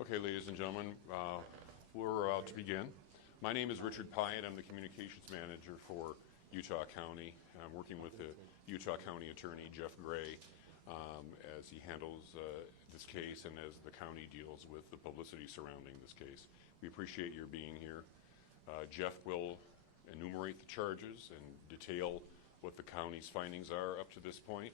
Okay, ladies and gentlemen, we're about to begin. My name is Richard Pyatt. I'm the Communications Manager for Utah County. I'm working with the Utah County Attorney, Jeff Gray, as he handles this case and as the county deals with the publicity surrounding this case. We appreciate your being here. Jeff will enumerate the charges and detail what the county's findings are up to this point,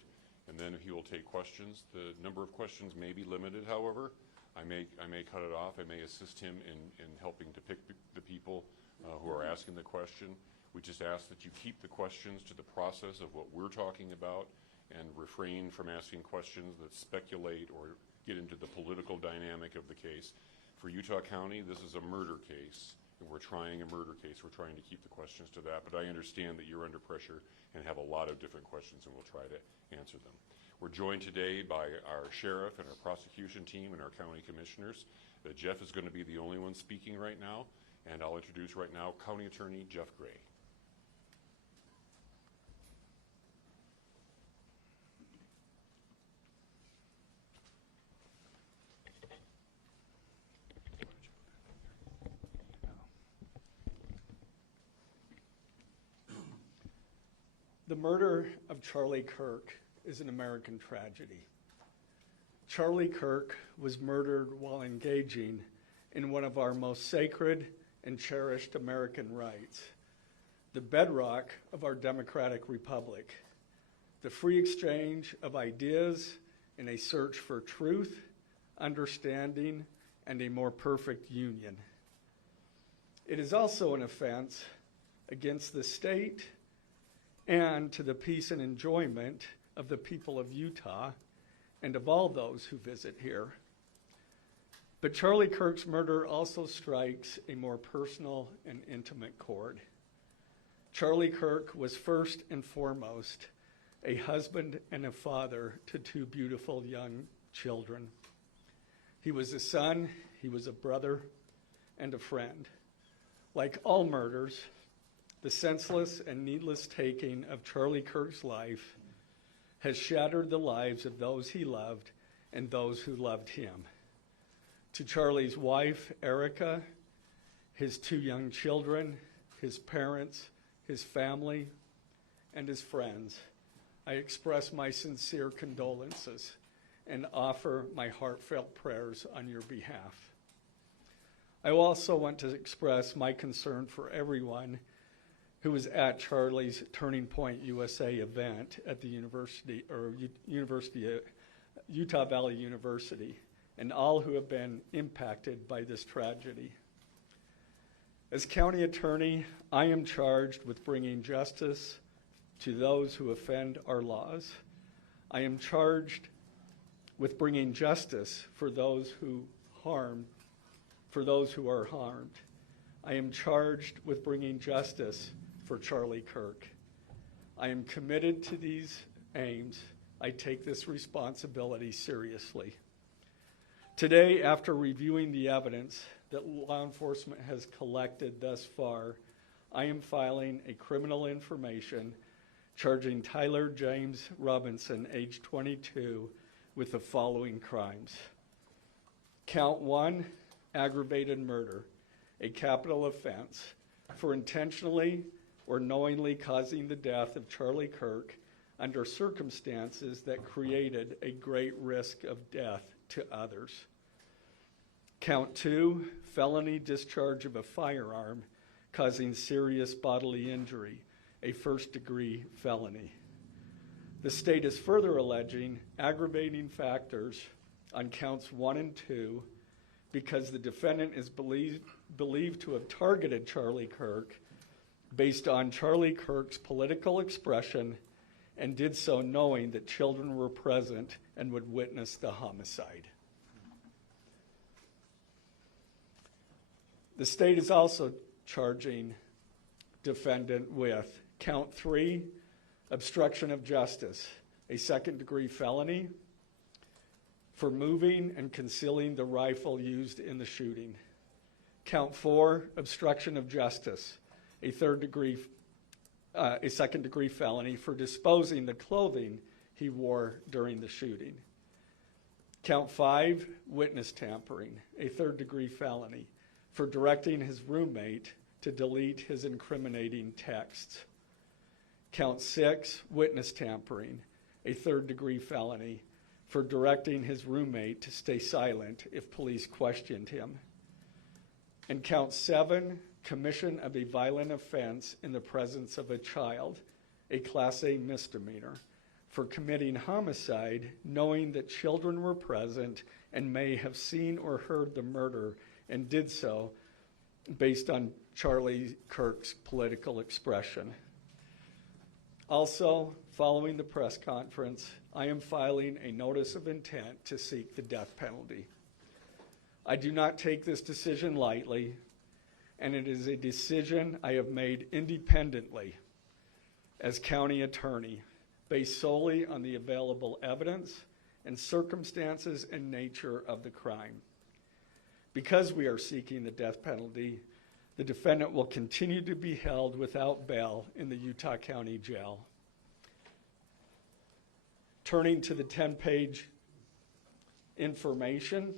and then he will take questions. The number of questions may be limited, however. I may cut it off. I may assist him in helping to pick the people who are asking the question. We just ask that you keep the questions to the process of what we're talking about and refrain from asking questions that speculate or get into the political dynamic of the case. For Utah County, this is a murder case, and we're trying a murder case. We're trying to keep the questions to that, but I understand that you're under pressure and have a lot of different questions, and we'll try to answer them. We're joined today by our sheriff and our prosecution team and our county commissioners. Jeff is going to be the only one speaking right now, and I'll introduce right now County Attorney Jeff Gray. The murder of Charlie Kirk is an American tragedy. Charlie Kirk was murdered while engaging in one of our most sacred and cherished American rights, the bedrock of our democratic republic, the free exchange of ideas in a search for truth, understanding, and a more perfect union. It is also an offense against the state and to the peace and enjoyment of the people of Utah and of all those who visit here. But Charlie Kirk's murder also strikes a more personal and intimate chord. Charlie Kirk was first and foremost a husband and a father to two beautiful young children. He was a son, he was a brother, and a friend. Like all murders, the senseless and needless taking of Charlie Kirk's life has shattered the lives of those he loved and those who loved him. To Charlie's wife, Erica, his two young children, his parents, his family, and his friends, I express my sincere condolences and offer my heartfelt prayers on your behalf. I also want to express my concern for everyone who was at Charlie's Turning Point USA event at the Utah Valley University, and all who have been impacted by this tragedy. As county attorney, I am charged with bringing justice to those who offend our laws. I am charged with bringing justice for those who are harmed. I am charged with bringing justice for Charlie Kirk. I am committed to these aims. I take this responsibility seriously. Today, after reviewing the evidence that law enforcement has collected thus far, I am filing a criminal information charging Tyler James Robinson, age 22, with the following crimes. Count 1, aggravated murder, a capital offense for intentionally or knowingly causing the death of Charlie Kirk under circumstances that created a great risk of death to others. Count 2, felony discharge of a firearm causing serious bodily injury, a first-degree felony. The state is further alleging aggravating factors on counts 1 and 2 because the defendant is believed to have targeted Charlie Kirk based on Charlie Kirk's political expression and did so knowing that children were present and would witness the homicide. The state is also charging defendant with count 3, obstruction of justice, a second-degree felony for moving and concealing the rifle used in the shooting. Count 4, obstruction of justice, a second-degree felony for disposing the clothing he wore during the shooting. Count 5, witness tampering, a third-degree felony, for directing his roommate to delete his incriminating texts. Count 6, witness tampering, a third-degree felony, for directing his roommate to stay silent if police questioned him. And count 7, commission of a violent offense in the presence of a child, a Class A misdemeanor, for committing homicide knowing that children were present and may have seen or heard the murder and did so based on Charlie Kirk's political expression. Also, following the press conference, I am filing a notice of intent to seek the death penalty. I do not take this decision lightly, and it is a decision I have made independently as county attorney, based solely on the available evidence and circumstances and nature of the crime. Because we are seeking the death penalty, the defendant will continue to be held without bail in the Utah County Jail. Turning to the 10-page information,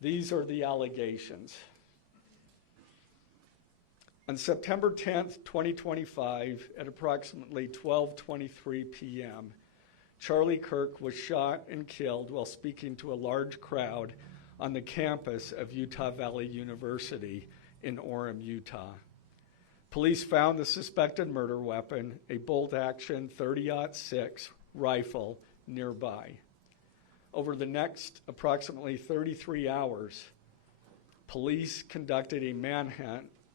these are the allegations. On September 10th, 2025, at approximately 12:23 p.m., Charlie Kirk was shot and killed while speaking to a large crowd on the campus of Utah Valley University in Orem, Utah. Police found the suspected murder weapon, a bolt-action .30-06 rifle, nearby. Over the next approximately 33 hours, police conducted a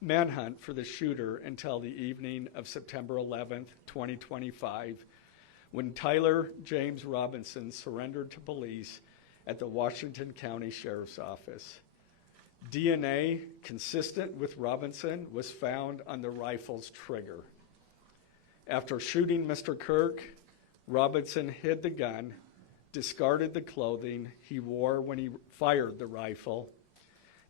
manhunt for the shooter until the evening of September 11th, 2025, when Tyler James Robinson surrendered to police at the Washington County Sheriff's Office. DNA consistent with Robinson was found on the rifle's trigger. After shooting Mr. Kirk, Robinson hid the gun, discarded the clothing he wore when he fired the rifle,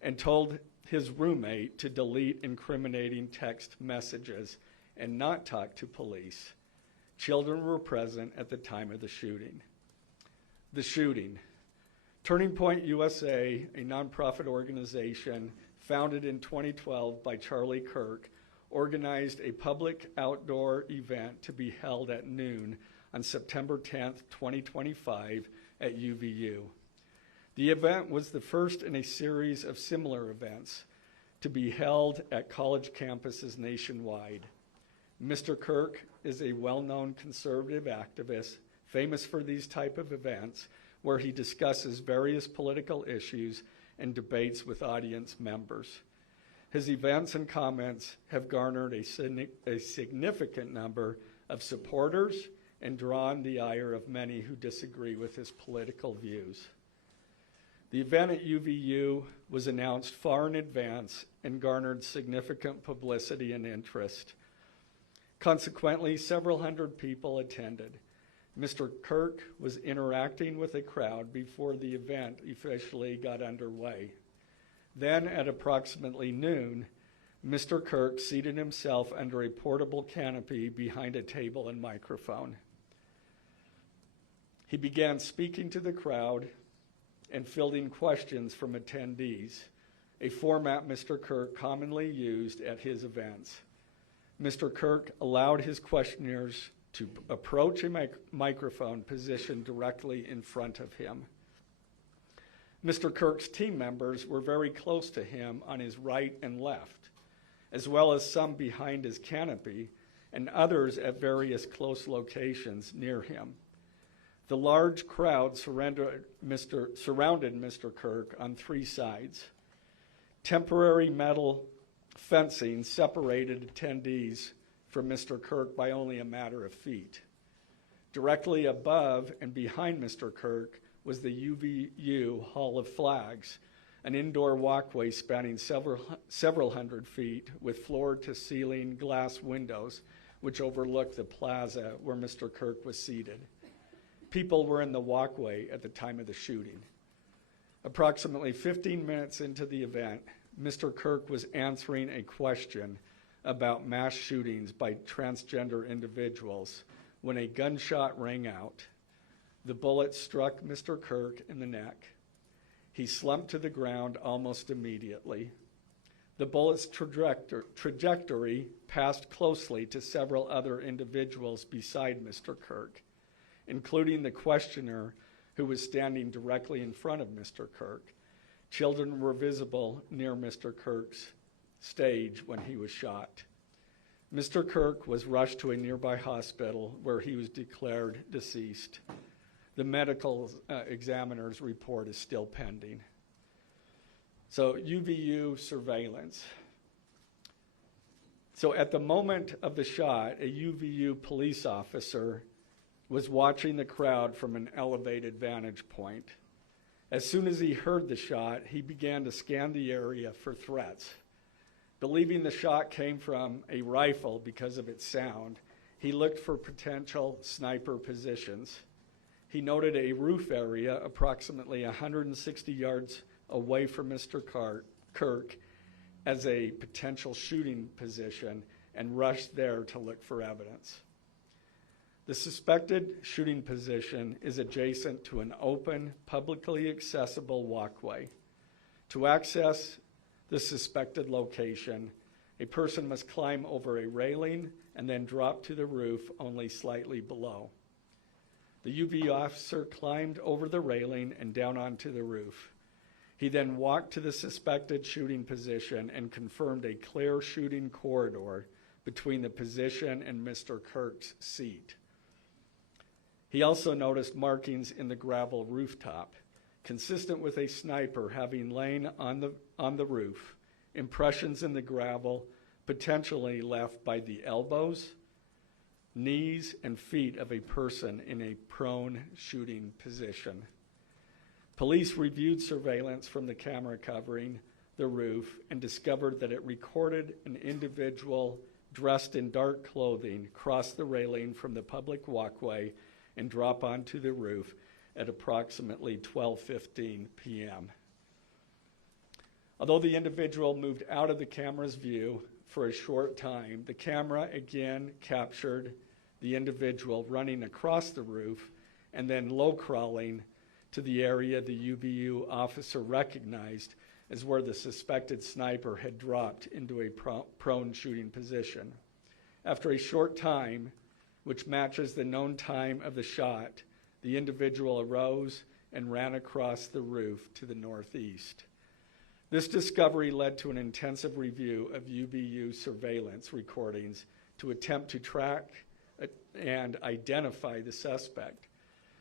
and told his roommate to delete incriminating text messages and not talk to police. Children were present at the time of the shooting. The shooting. Turning Point USA, a nonprofit organization founded in 2012 by Charlie Kirk, organized a public outdoor event to be held at noon on September 10th, 2025 at UVU. The event was the first in a series of similar events to be held at college campuses nationwide. Mr. Kirk is a well-known conservative activist, famous for these type of events, where he discusses various political issues and debates with audience members. His events and comments have garnered a significant number of supporters and drawn the ire of many who disagree with his political views. The event at UVU was announced far in advance and garnered significant publicity and interest. Consequently, several hundred people attended. Mr. Kirk was interacting with a crowd before the event officially got underway. Then, at approximately noon, Mr. Kirk seated himself under a portable canopy behind a table and microphone. He began speaking to the crowd and fielding questions from attendees, a format Mr. Kirk commonly used at his events. Mr. Kirk allowed his questioners to approach a microphone positioned directly in front of him. Mr. Kirk's team members were very close to him on his right and left, as well as some behind his canopy and others at various close locations near him. The large crowd surrounded Mr. Kirk on three sides. Temporary metal fencing separated attendees from Mr. Kirk by only a matter of feet. Directly above and behind Mr. Kirk was the UVU Hall of Flags, an indoor walkway spanning several hundred feet with floor-to-ceiling glass windows which overlooked the plaza where Mr. Kirk was seated. People were in the walkway at the time of the shooting. Approximately 15 minutes into the event, Mr. Kirk was answering a question about mass shootings by transgender individuals when a gunshot rang out. The bullet struck Mr. Kirk in the neck. He slumped to the ground almost immediately. The bullet's trajectory passed closely to several other individuals beside Mr. Kirk, including the questioner who was standing directly in front of Mr. Kirk. Children were visible near Mr. Kirk's stage when he was shot. Mr. Kirk was rushed to a nearby hospital where he was declared deceased. The medical examiner's report is still pending. So UVU surveillance. So at the moment of the shot, a UVU police officer was watching the crowd from an elevated vantage point. As soon as he heard the shot, he began to scan the area for threats. Believing the shot came from a rifle because of its sound, he looked for potential sniper positions. He noted a roof area approximately 160 yards away from Mr. Kirk as a potential shooting position and rushed there to look for evidence. The suspected shooting position is adjacent to an open, publicly accessible walkway. To access the suspected location, a person must climb over a railing and then drop to the roof only slightly below. The UV officer climbed over the railing and down onto the roof. He then walked to the suspected shooting position and confirmed a clear shooting corridor between the position and Mr. Kirk's seat. He also noticed markings in the gravel rooftop, consistent with a sniper having lain on the roof, impressions in the gravel potentially left by the elbows, knees, and feet of a person in a prone shooting position. Police reviewed surveillance from the camera covering the roof and discovered that it recorded an individual dressed in dark clothing cross the railing from the public walkway and drop onto the roof at approximately 12:15 p.m. Although the individual moved out of the camera's view for a short time, the camera again captured the individual running across the roof and then low crawling to the area the UVU officer recognized as where the suspected sniper had dropped into a prone shooting position. After a short time, which matches the known time of the shot, the individual arose and ran across the roof to the northeast. This discovery led to an intensive review of UVU surveillance recordings to attempt to track and identify the suspect.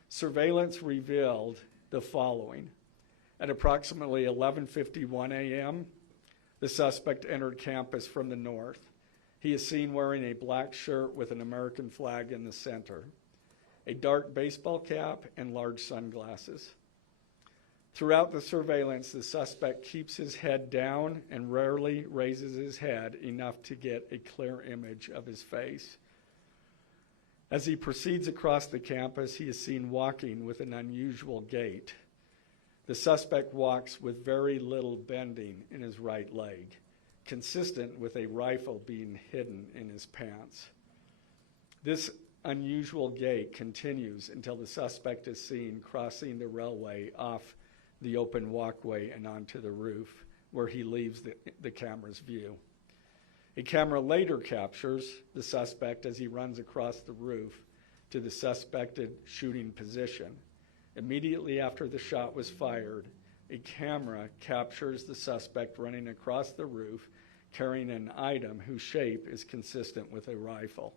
Surveillance revealed the following. At approximately 11:51 a.m., the suspect entered campus from the north. He is seen wearing a black shirt with an American flag in the center, a dark baseball cap, and large sunglasses. Throughout the surveillance, the suspect keeps his head down and rarely raises his head enough to get a clear image of his face. As he proceeds across the campus, he is seen walking with an unusual gait. The suspect walks with very little bending in his right leg, consistent with a rifle being hidden in his pants. This unusual gait continues until the suspect is seen crossing the railway off the open walkway and onto the roof, where he leaves the camera's view. A camera later captures the suspect as he runs across the roof to the suspected shooting position. Immediately after the shot was fired, a camera captures the suspect running across the roof carrying an item whose shape is consistent with a rifle.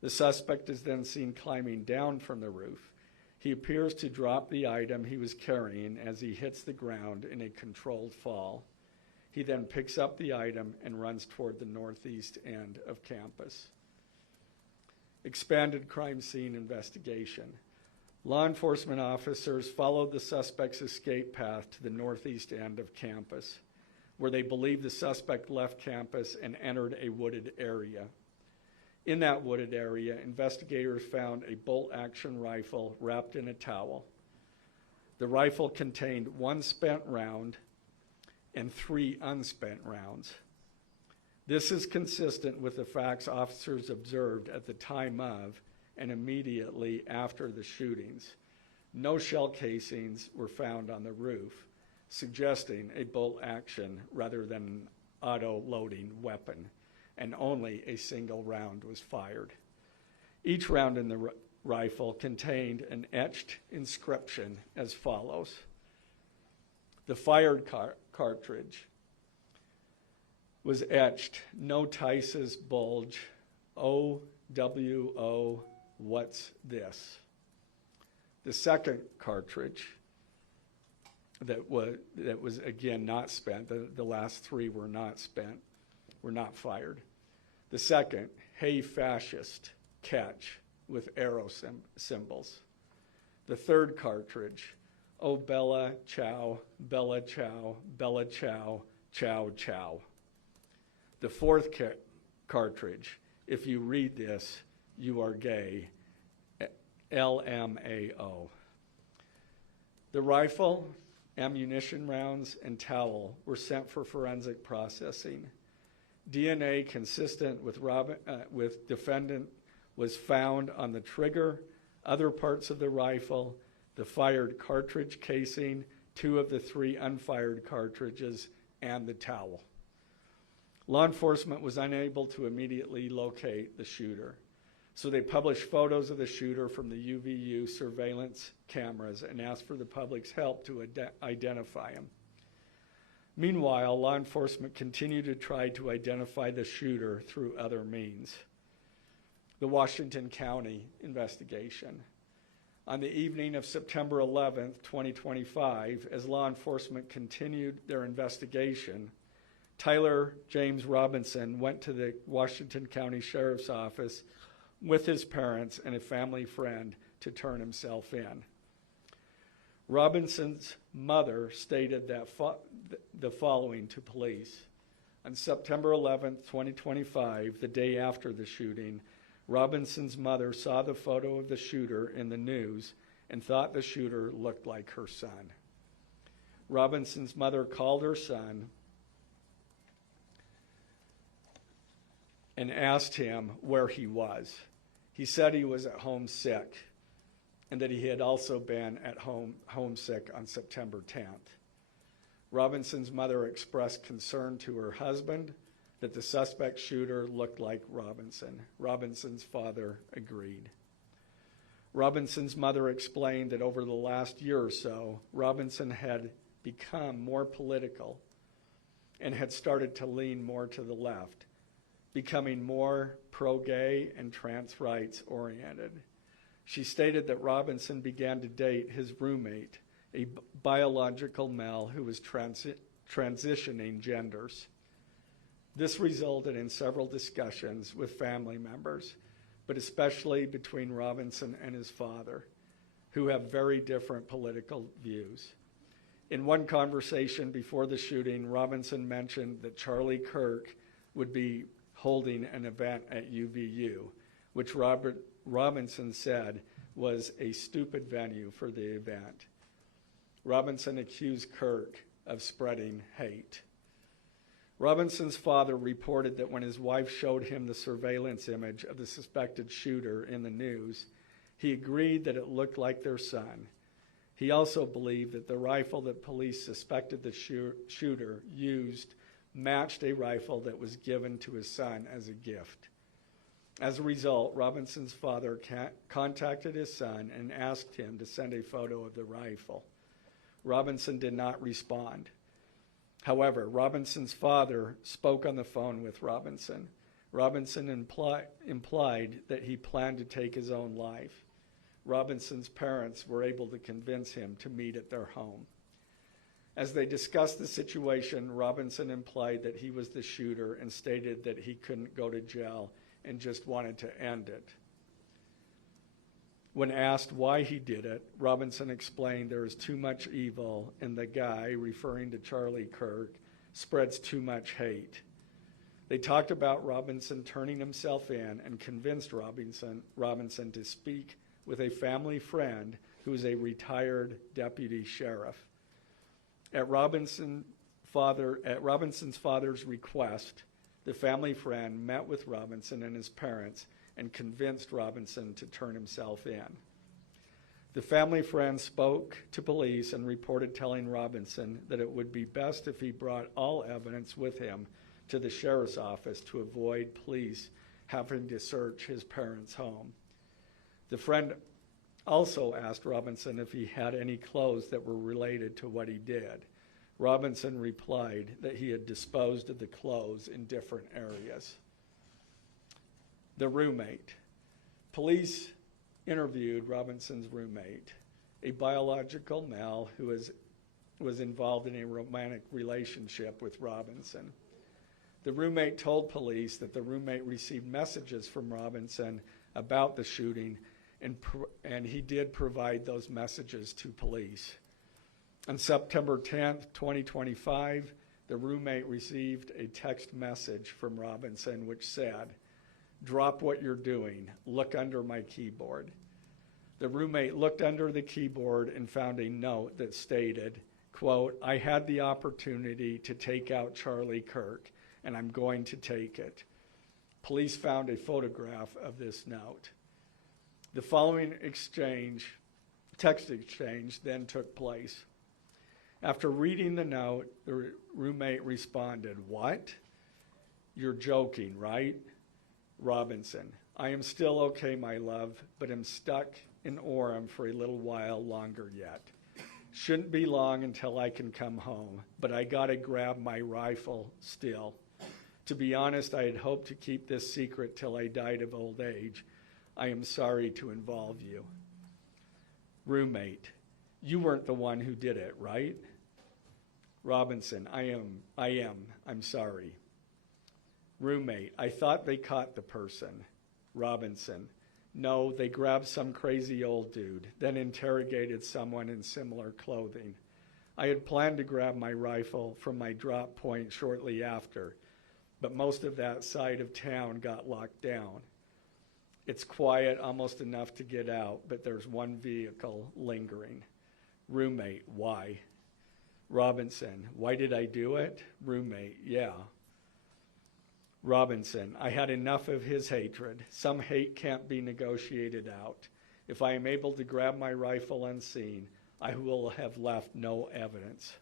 The suspect is then seen climbing down from the roof. He appears to drop the item he was carrying as he hits the ground in a controlled fall. He then picks up the item and runs toward the northeast end of campus. Expanded crime scene investigation. Law enforcement officers followed the suspect's escape path to the northeast end of campus, where they believe the suspect left campus and entered a wooded area. In that wooded area, investigators found a bolt-action rifle wrapped in a towel. The rifle contained one spent round and 3 unspent rounds. This is consistent with the facts officers observed at the time of and immediately after the shootings. No shell casings were found on the roof, suggesting a bolt action rather than an auto-loading weapon, and only a single round was fired. Each round in the rifle contained an etched inscription as follows. The fired cartridge was etched, "No Tice's bulge, OWO, what's this?" The second cartridge that was again not spent, the last three were not spent, were not fired. The second, "Hey fascist, catch," with arrow symbols. The third cartridge, "Oh Bella Ciao, Bella Ciao, Bella Ciao, Ciao Ciao." The fourth cartridge, "If you read this, you are gay," LMAO. The rifle, ammunition rounds, and towel were sent for forensic processing. DNA consistent with defendant was found on the trigger, other parts of the rifle, the fired cartridge casing, 2 of the 3 unfired cartridges, and the towel. Law enforcement was unable to immediately locate the shooter, so they published photos of the shooter from the UVU surveillance cameras and asked for the public's help to identify him. Meanwhile, law enforcement continued to try to identify the shooter through other means. The Washington County investigation. On the evening of September 11th, 2025, as law enforcement continued their investigation, Tyler James Robinson went to the Washington County Sheriff's Office with his parents and a family friend to turn himself in. Robinson's mother stated that the following to police. On September 11th, 2025, the day after the shooting, Robinson's mother saw the photo of the shooter in the news and thought the shooter looked like her son. Robinson's mother called her son and asked him where he was. He said he was at home sick and that he had also been at home homesick on September 10th. Robinson's mother expressed concern to her husband that the suspect shooter looked like Robinson. Robinson's father agreed. Robinson's mother explained that over the last year or so, Robinson had become more political and had started to lean more to the left, becoming more pro-gay and trans rights oriented. She stated that Robinson began to date his roommate, a biological male who was transitioning genders. This resulted in several discussions with family members, but especially between Robinson and his father, who have very different political views. In one conversation before the shooting, Robinson mentioned that Charlie Kirk would be holding an event at UVU, which Robinson said was a stupid venue for the event. Robinson accused Kirk of spreading hate. Robinson's father reported that when his wife showed him the surveillance image of the suspected shooter in the news, he agreed that it looked like their son. He also believed that the rifle that police suspected the shooter used matched a rifle that was given to his son as a gift. As a result, Robinson's father contacted his son and asked him to send a photo of the rifle. Robinson did not respond. However, Robinson's father spoke on the phone with Robinson. Robinson implied that he planned to take his own life. Robinson's parents were able to convince him to meet at their home. As they discussed the situation, Robinson implied that he was the shooter and stated that he couldn't go to jail and just wanted to end it. When asked why he did it, Robinson explained there is too much evil and the guy, referring to Charlie Kirk, spreads too much hate. They talked about Robinson turning himself in and convinced Robinson to speak with a family friend who is a retired deputy sheriff. At Robinson's father's request, the family friend met with Robinson and his parents and convinced Robinson to turn himself in. The family friend spoke to police and reported telling Robinson that it would be best if he brought all evidence with him to the sheriff's office to avoid police having to search his parents' home. The friend also asked Robinson if he had any clothes that were related to what he did. Robinson replied that he had disposed of the clothes in different areas. The roommate. Police interviewed Robinson's roommate, a biological male who was involved in a romantic relationship with Robinson. The roommate told police that the roommate received messages from Robinson about the shooting, and he did provide those messages to police. On September 10th, 2025, the roommate received a text message from Robinson which said, "Drop what you're doing. Look under my keyboard." The roommate looked under the keyboard and found a note that stated, quote, "I had the opportunity to take out Charlie Kirk, and I'm going to take it." Police found a photograph of this note. The following text exchange, then took place. After reading the note, the roommate responded, "What? You're joking, right?" Robinson, "I am still okay, my love, but am stuck in Orem for a little while longer yet. Shouldn't be long until I can come home, but I gotta grab my rifle still. To be honest, I had hoped to keep this secret till I died of old age. I am sorry to involve you." Roommate, "You weren't the one who did it, right?" Robinson, I am. I'm sorry." Roommate, "I thought they caught the person." Robinson, "No, they grabbed some crazy old dude, then interrogated someone in similar clothing. I had planned to grab my rifle from my drop point shortly after, but most of that side of town got locked down. It's quiet, almost enough to get out, but there's one vehicle lingering." Roommate, "Why?" Robinson, "Why did I do it?" Roommate, "Yeah." Robinson, "I had enough of his hatred. Some hate can't be negotiated out. If I am able to grab my rifle unseen, I will have left no evidence.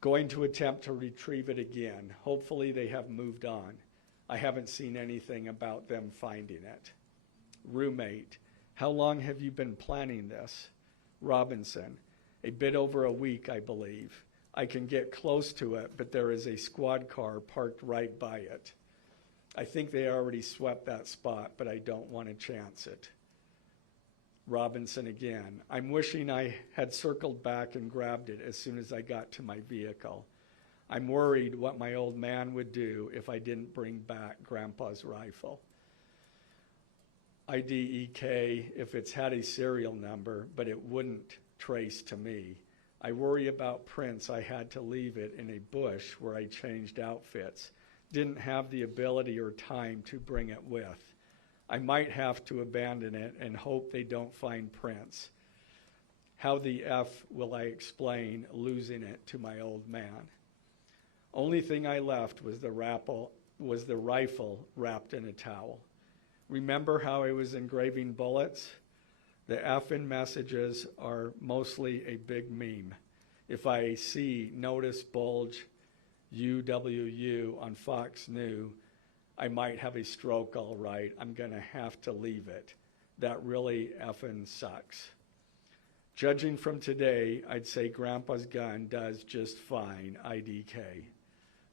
Going to attempt to retrieve it again. Hopefully they have moved on. I haven't seen anything about them finding it." Roommate, "How long have you been planning this?" Robinson, "A bit over a week, I believe. I can get close to it, but there is a squad car parked right by it. I think they already swept that spot, but I don't want to chance it." Robinson again, "I'm wishing I had circled back and grabbed it as soon as I got to my vehicle. I'm worried what my old man would do if I didn't bring back Grandpa's rifle. IDEK if it's had a serial number, but it wouldn't trace to me. I worry about prints. I had to leave it in a bush where I changed outfits. Didn't have the ability or time to bring it with. I might have to abandon it and hope they don't find prints. How the F will I explain losing it to my old man? Only thing I left was the rifle wrapped in a towel. Remember how I was engraving bullets? The F in messages are mostly a big meme. If I see notice bulge UWU on Fox News, I might have a stroke all right. I'm going to have to leave it. That really effing sucks. Judging from today, I'd say Grandpa's gun does just fine, IDK.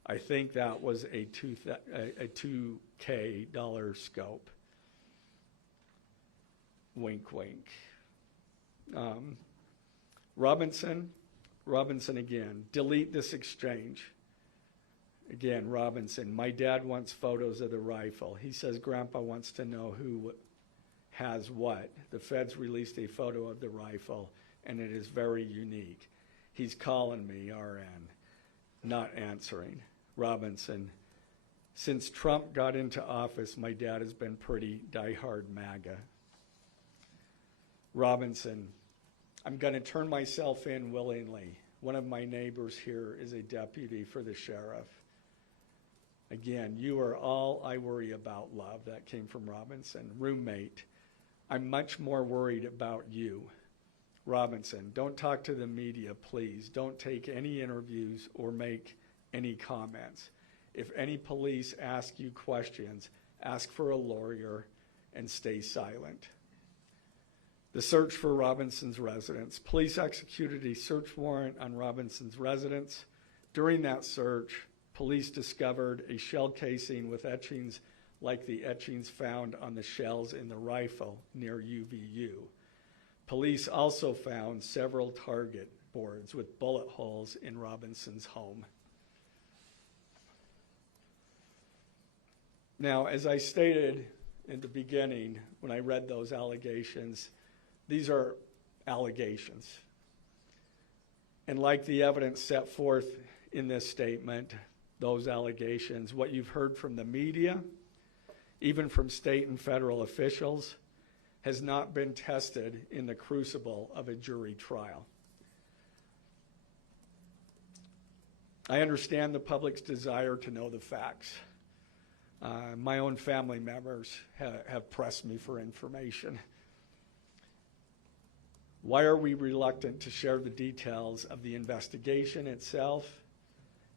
I think that was a $2K scope. Wink, wink. Robinson again, delete this exchange. Again, Robinson, my dad wants photos of the rifle. He says Grandpa wants to know who has what. The feds released a photo of the rifle, and it is very unique. He's calling me, RN, not answering. Robinson, since Trump got into office, my dad has been pretty diehard MAGA. Robinson, I'm going to turn myself in willingly. One of my neighbors here is a deputy for the sheriff. Again, you are all I worry about, love. That came from Robinson. Roommate, I'm much more worried about you. Robinson, don't talk to the media, please. Don't take any interviews or make any comments. If any police ask you questions, ask for a lawyer and stay silent. The search for Robinson's residence. Police executed a search warrant on Robinson's residence. During that search, police discovered a shell casing with etchings like the etchings found on the shells in the rifle near UVU. Police also found several target boards with bullet holes in Robinson's home. Now, as I stated in the beginning, when I read those allegations, these are allegations. And like the evidence set forth in this statement, those allegations, what you've heard from the media, even from state and federal officials, has not been tested in the crucible of a jury trial. I understand the public's desire to know the facts. My own family members have pressed me for information. Why are we reluctant to share the details of the investigation itself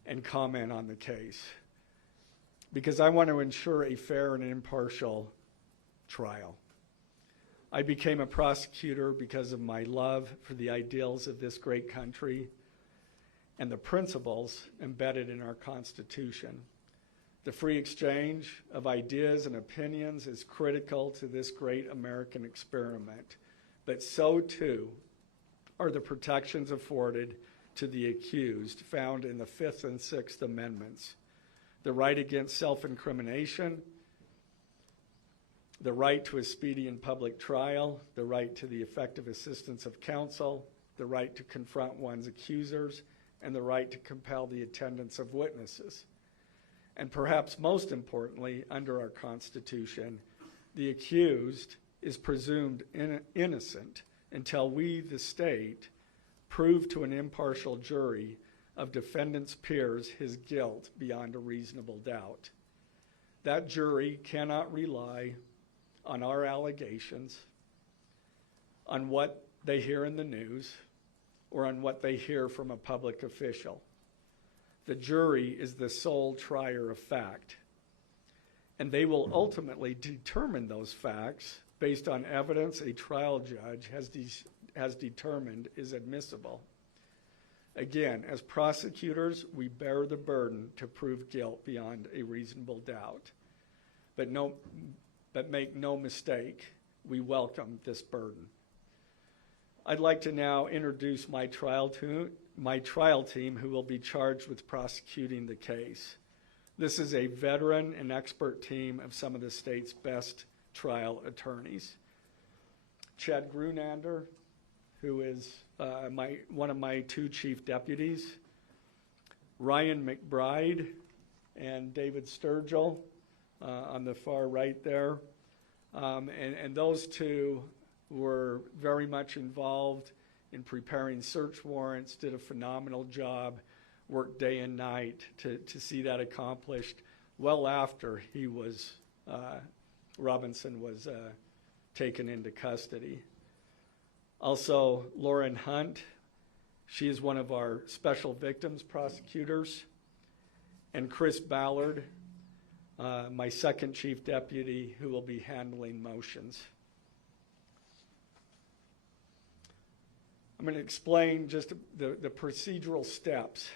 and comment on the case? Because I want to ensure a fair and impartial trial. I became a prosecutor because of my love for the ideals of this great country and the principles embedded in our Constitution. The free exchange of ideas and opinions is critical to this great American experiment, but so too are the protections afforded to the accused found in the Fifth and Sixth Amendments. The right against self-incrimination, the right to a speedy and public trial, the right to the effective assistance of counsel, the right to confront one's accusers, and the right to compel the attendance of witnesses. And perhaps most importantly, under our Constitution, the accused is presumed innocent until we, the state, prove to an impartial jury of defendant's peers his guilt beyond a reasonable doubt. That jury cannot rely on our allegations, on what they hear in the news, or on what they hear from a public official. The jury is the sole trier of fact, and they will ultimately determine those facts based on evidence a trial judge has determined is admissible. Again, as prosecutors, we bear the burden to prove guilt beyond a reasonable doubt. But make no mistake, we welcome this burden. I'd like to now introduce my trial team who will be charged with prosecuting the case. This is a veteran and expert team of some of the state's best trial attorneys. Chad Grunander, who is one of my two chief deputies, Ryan McBride and David Sturgill on the far right there. And those two were very much involved in preparing search warrants, did a phenomenal job, worked day and night to see that accomplished well after Robinson was taken into custody. Also, Lauren Hunt, she is one of our special victims prosecutors, and Chris Ballard, my second chief deputy, who will be handling motions. I'm going to explain just the procedural steps.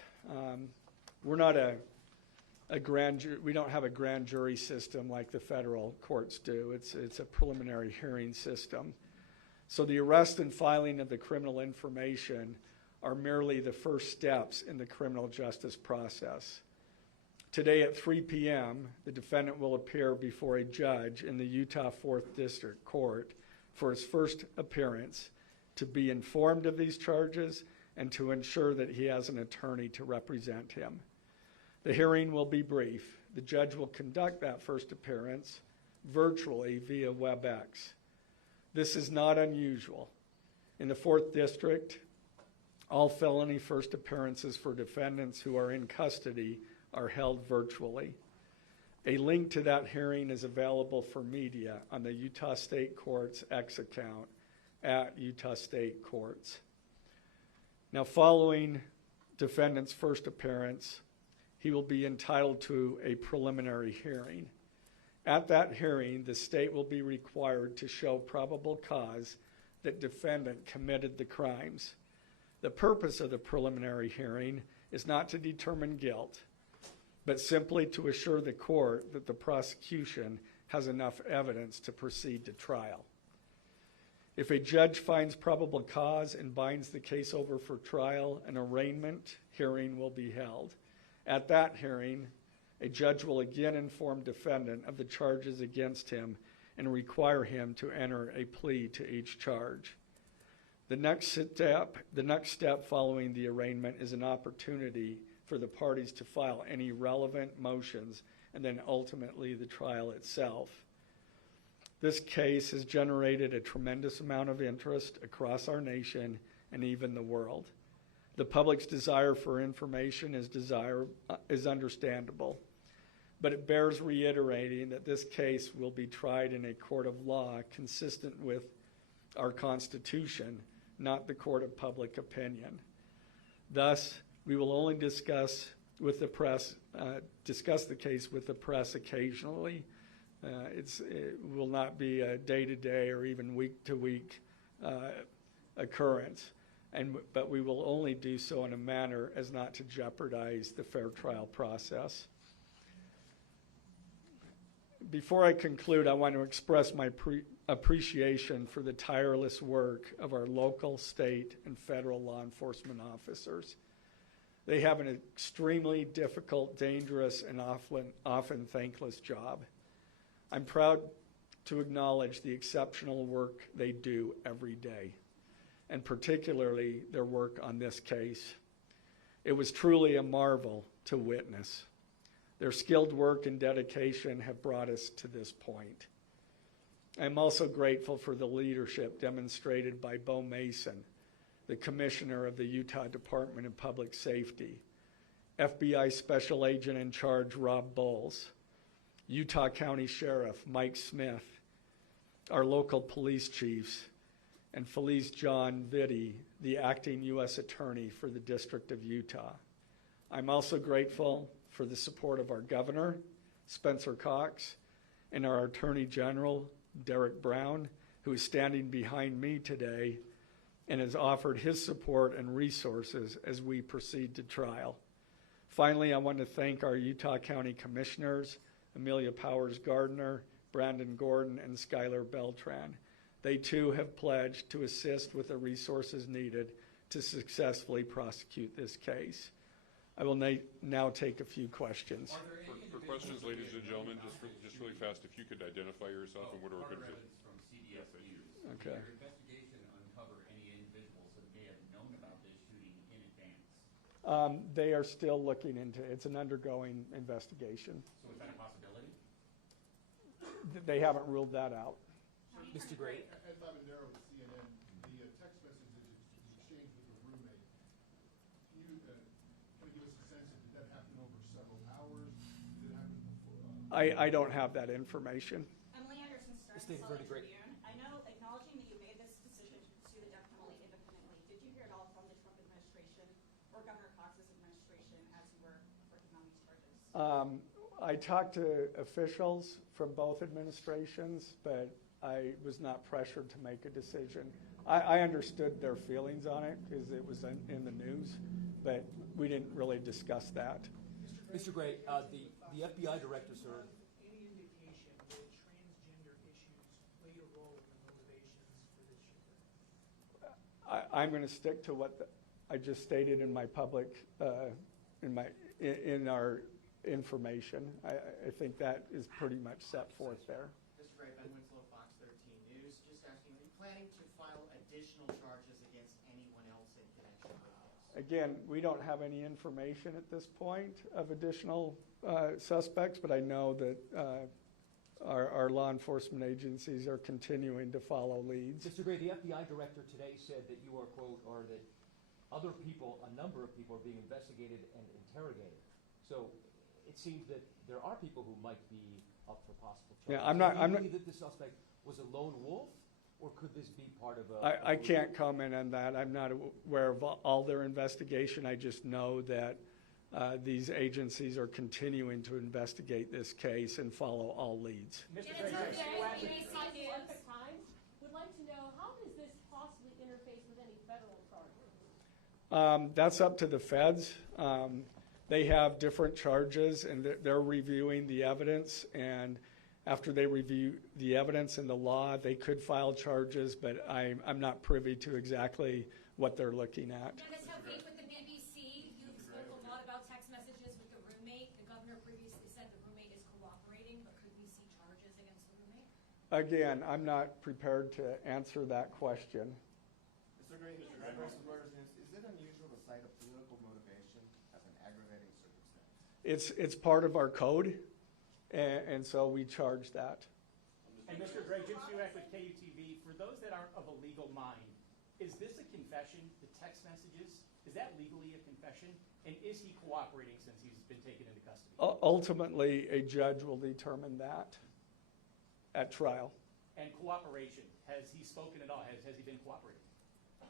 We're not a grand jury. We don't have a grand jury system like the federal courts do. It's a preliminary hearing system. So the arrest and filing of the criminal information are merely the first steps in the criminal justice process. Today at 3 p.m., the defendant will appear before a judge in the Utah 4th District Court for his first appearance to be informed of these charges and to ensure that he has an attorney to represent him. The hearing will be brief. The judge will conduct that first appearance virtually via WebEx. This is not unusual. In the 4th District, all felony first appearances for defendants who are in custody are held virtually. A link to that hearing is available for media on the Utah State Courts X account at Utah State Courts. Now, following defendant's first appearance, he will be entitled to a preliminary hearing. At that hearing, the state will be required to show probable cause that defendant committed the crimes. The purpose of the preliminary hearing is not to determine guilt, but simply to assure the court that the prosecution has enough evidence to proceed to trial. If a judge finds probable cause and binds the case over for trial, an arraignment hearing will be held. At that hearing, a judge will again inform defendant of the charges against him and require him to enter a plea to each charge. The next step following the arraignment is an opportunity for the parties to file any relevant motions and then ultimately the trial itself. This case has generated a tremendous amount of interest across our nation and even the world. The public's desire for information is understandable, but it bears reiterating that this case will be tried in a court of law consistent with our Constitution, not the court of public opinion. Thus, we will only discuss the case with the press occasionally. It will not be a day-to-day or even week-to-week occurrence, but we will only do so in a manner as not to jeopardize the fair trial process. Before I conclude, I want to express my appreciation for the tireless work of our local, state, and federal law enforcement officers. They have an extremely difficult, dangerous, and often thankless job. I'm proud to acknowledge the exceptional work they do every day, and particularly their work on this case. It was truly a marvel to witness. Their skilled work and dedication have brought us to this point. I'm also grateful for the leadership demonstrated by Bo Mason, the Commissioner of the Utah Department of Public Safety, FBI Special Agent in Charge Rob Bowles, Utah County Sheriff Mike Smith, our local police chiefs, and Felice John Vitti, the acting U.S. Attorney for the District of Utah. I'm also grateful for the support of our Governor, Spencer Cox, and our Attorney General, Derek Brown, who is standing behind me today and has offered his support and resources as we proceed to trial. Finally, I want to thank our Utah County Commissioners, Amelia Powers Gardner, Brandon Gordon, and Skylar Beltran. They too have pledged to assist with the resources needed to successfully prosecute this case. I will now take a few questions. For questions, ladies and gentlemen, just really fast, if you could identify yourself and what are good. From CDSU. Okay. Did your investigation uncover any individuals that may have known about this shooting in advance? They are still looking into it. It's an undergoing investigation. So is that a possibility? They haven't ruled that out. Mr. Gray? As I'm in there with CNN, the text messages exchanged with the roommate, can you kind of give us a sense of did that happen over several hours? Did it happen before? I don't have that information. Emily Anderson, Star State Cell Attorney Gray. Tribune. I know, acknowledging that you made this decision to pursue the death penalty independently, did you hear it all from the Trump administration or Governor Cox's administration as you were working on these charges? I talked to officials from both administrations, but I was not pressured to make a decision. I understood their feelings on it because it was in the news, but we didn't really discuss that. Mr. Gray, the FBI director, sir. Any indication that transgender issues played a role in the motivations for this shooter? I'm going to stick to what I just stated in my public, in our information. I think that is pretty much set forth there. Mr. Gray, Ben Winslow, Fox 13 News. Just asking, are you planning to file additional charges against anyone else in connection with this? Again, we don't have any information at this point of additional suspects, but I know that our law enforcement agencies are continuing to follow leads. Mr. Gray, the FBI director today said that you are, quote, or that other people, a number of people are being investigated and interrogated. So it seems that there are people who might be up for possible Yeah, charges. I'm not- Do you I'm not- believe that the suspect was a lone wolf, or could this be part of a? I can't comment on that. I'm not aware of all their investigation. I just know that these agencies are continuing to investigate this case and follow all leads. Mr. Jennifer Gray, Gray, BBC News. Times would like to know, how does this possibly interface with any federal charges? That's up to the feds. They have different charges, and they're reviewing the evidence. And after they review the evidence and the law, they could file charges, but I'm not privy to exactly what they're looking at. Dennis Hopeek with the BBC. You spoke a lot about text messages with the roommate. The governor previously said the roommate is cooperating, but could we see charges against the roommate? Again, I'm not prepared to answer that question. Mr. Gray, versus Reuters News, is it unusual to cite a political motivation as an aggravating circumstance? It's part of our code, and so we charge that. And Mr. Gray, Jim Suak with KUTV. For those that aren't of a legal mind, is this a confession, the text messages? Is that legally a confession? And is he cooperating since he's been taken into custody? Ultimately, a judge will determine that at trial. And cooperation, has he spoken at all? Has he been cooperating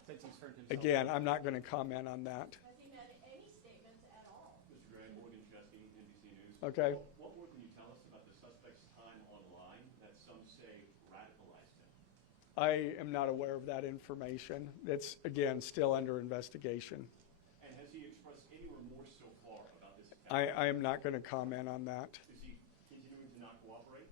since he's turned himself in? Again, I'm not going to comment on that. Has he made any statements at all? Mr. Gray, Morgan Chesky, NBC News. Okay. What more can you tell us about the suspect's time online that some say radicalized him? I am not aware of that information. It's, again, still under investigation. And has he expressed any remorse so far about this attack? I am not going to comment on that. Is he continuing to not cooperate?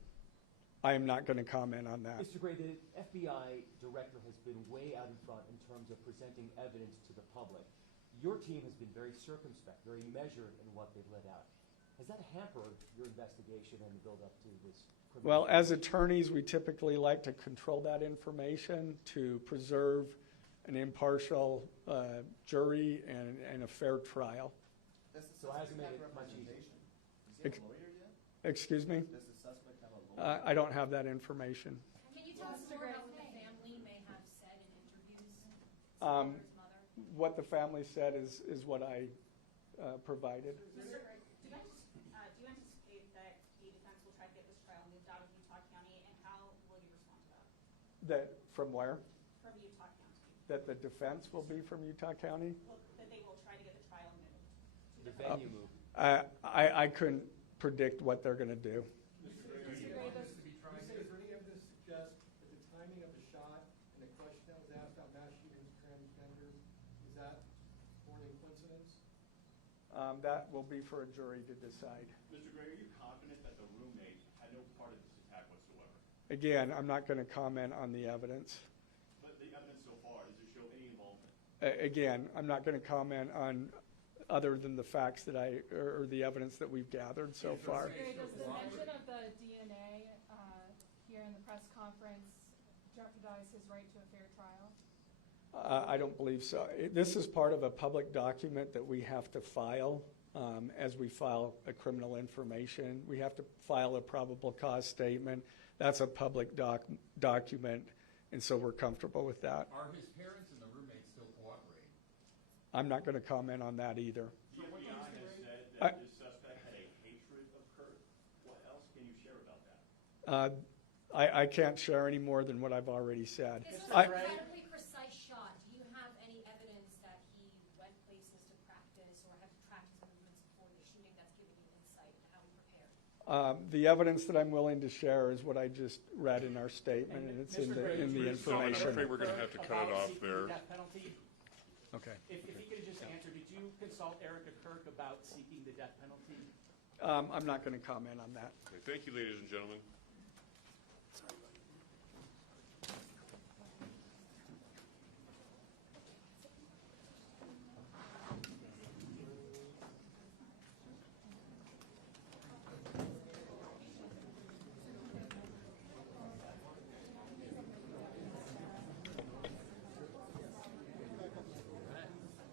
I am not going to comment on that. Mr. Gray, the FBI director has been way out in front in terms of presenting evidence to the public. Your team has been very circumspect, very measured in what they've let out. Has that hampered your investigation and the build-up to this criminal? Well, as attorneys, we typically like to control that information to preserve an impartial jury and a fair trial. Does the So it hasn't suspect made have it much easier. representation? Does he have a lawyer yet? Excuse me? Does the suspect have a lawyer? I don't have that information. Can you tell us more about what the family may have said in interviews? Um, His mother? What the family said is what I provided. Mr. Gray, do you anticipate that the defense will try to get this trial moved out of Utah County, and how will you respond to that? That, from where? From Utah County? That the defense will be from Utah County? Well, that they will try to get the trial moved to The different venue move. I couldn't predict what they're going to do. Mr. Gray, is there any evidence to suggest that the timing of the shot and the question that was asked about mass shootings of transgenders, is that more than coincidence? That will be for a jury to decide. Mr. Gray, are you confident that the roommate had no part of this attack whatsoever? Again, I'm not going to comment on the evidence. But the evidence so far, does it show any involvement? Again, I'm not going to comment on other than the facts that or the evidence that we've gathered so far. Mr. Gray, does the mention of the DNA here in the press conference jeopardize his right to a fair trial? I don't believe so. This is part of a public document that we have to file as we file a criminal information. We have to file a probable cause statement. That's a public document, and so we're comfortable with that. Are his parents and the roommate still cooperating? I'm not going to comment on that either. The FBI has said that this suspect had a hatred of Kirk. What else can you share about that? I can't share any more than what I've already said. This was I- an incredibly precise shot. Do you have any evidence that he went places to practice or have tracked his movements before the shooting that's given you insight into how he prepared? The evidence that I'm willing to share is what I just read in our statement, and it's in Mr. Gray, the I'm information. afraid we're going to have to cut it About off seeking there. the death penalty. Okay. If he could just answer, did you consult Erica Kirk about seeking the death penalty? I'm not going to comment on that. Okay, thank you, ladies and gentlemen.